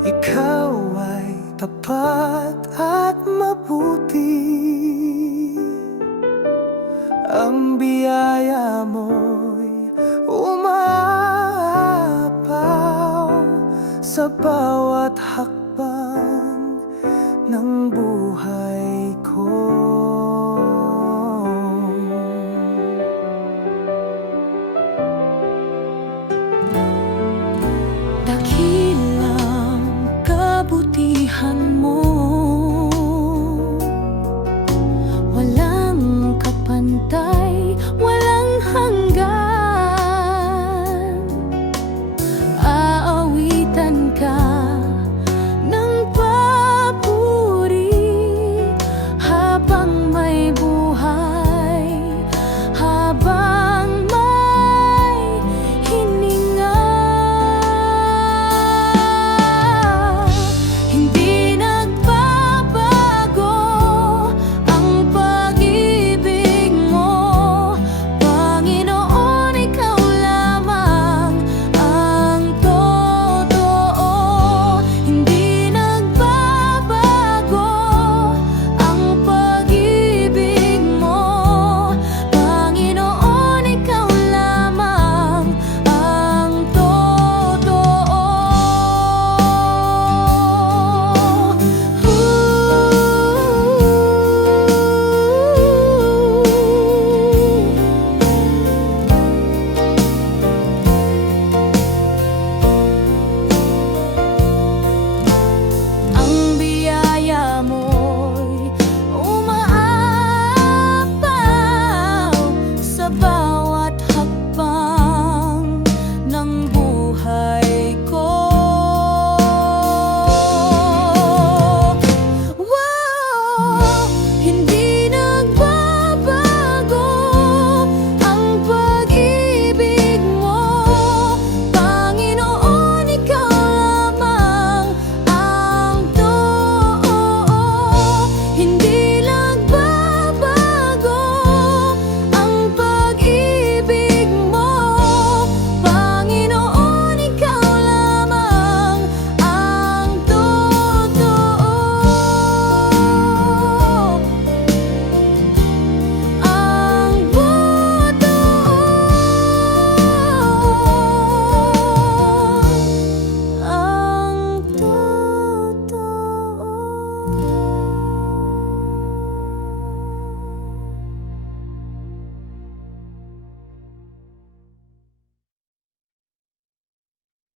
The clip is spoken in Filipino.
Ikaw ay tapat at mabuti. Ang biyaya mo'y umaapaw Sa bawat hakbang ng buhay